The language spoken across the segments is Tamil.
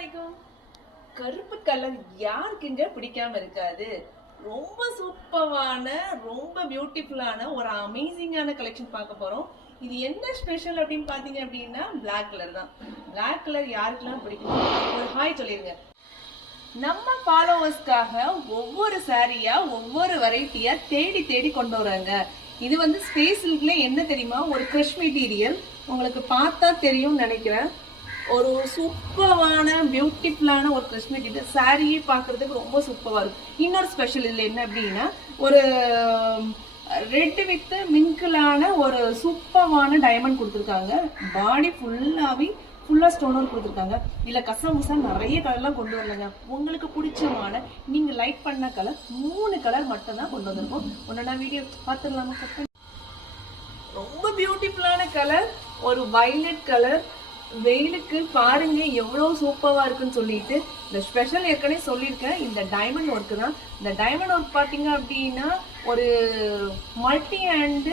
அலைக்கும். கருப்பு கலர் யாருக்குங்க பிடிக்காம இருக்காது? ரொம்ப சூப்பரான ரொம்ப பியூட்டிஃபுல்லான ஒரு அமேசிங்கான கலெக்ஷன் பார்க்க போறோம். இது என்ன ஸ்பெஷல் அப்படின்னு பாத்தீங்க அப்படின்னா பிளாக் கலர் தான். பிளாக் கலர் யாருக்கெல்லாம் பிடிக்கும்? ஒரு ஹாய் சொல்லிருங்க. நம்ம ஃபாலோவர்ஸ்க்காக ஒவ்வொரு சாரியா ஒவ்வொரு வெரைட்டியா தேடி தேடி கொண்டு வராங்க. இது வந்து ஸ்பேஸ் சில்க்ல என்ன தெரியுமா, ஒரு கிரஷ் மெட்டீரியல். உங்களுக்கு பார்த்தா தெரியும் நினைக்கிறேன். ஒரு சூப்பரான பியூட்டிஃபுல்லான ஒரு கிரஷ் மெட்டீரியல். சாரியே பார்க்கறதுக்கு ரொம்ப சூப்பரா இருக்கும். இன்னொரு ஸ்பெஷல் இதுல என்ன அப்படின்னா, ஒரு ரெட் வித் மிங்கிளான ஒரு சூப்பரான டைமண்ட் கொடுத்துருக்காங்க. பாடி ஃபுல்லா ஸ்டோன் ஒர்க் கொடுத்துருக்காங்க. இல்ல கசமுசா நிறைய கலர்லாம் கொண்டு வரலங்க. உங்களுக்கு பிடிச்சமான நீங்க லைக் பண்ண கலர் 3 கலர் மட்டும் தான் கொண்டு வந்திருக்கோம். ஒன்னா வீடியோ பார்த்துடலாமா? ரொம்ப பியூட்டிஃபுல்லான கலர், ஒரு வயலட் கலர். வெயிலுக்கு பாருங்க எவ்வளவு சூப்பரா இருக்குன்னு சொல்லிட்டு இந்த ஸ்பெஷல் ஏற்கனவே சொல்லியிருக்கேன். இந்த டைமண்ட் ஒர்க் தான். இந்த டைமண்ட் ஒர்க் பாத்தீங்க அப்படின்னா ஒரு மல்டி அண்ட்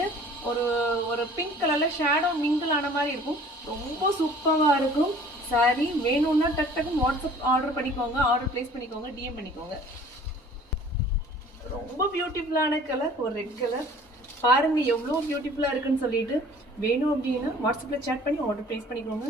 ஒரு ஒரு பிங்க் கலர்ல ஷேடோ மிங்கிள் ஆன மாதிரி இருக்கும். ரொம்ப சூப்பரா இருக்கும். சாரி வேணும்னா டக்குன்னு வாட்ஸ்அப் ஆர்டர் பண்ணிக்கோங்க, ஆர்டர் பிளேஸ் பண்ணிக்கோங்க, டிஎம் பண்ணிக்கோங்க. ரொம்ப பியூட்டிஃபுல்லான கலர், ஒரு ரெட் கலர். பாருங்க எவ்வளோ பியூட்டிஃபுல்லா இருக்குன்னு சொல்லிட்டு வேணும் அப்படின்னா வாட்ஸ்அப்ல சேட் பண்ணி ஆர்டர் பிளேஸ் பண்ணிக்கோங்க.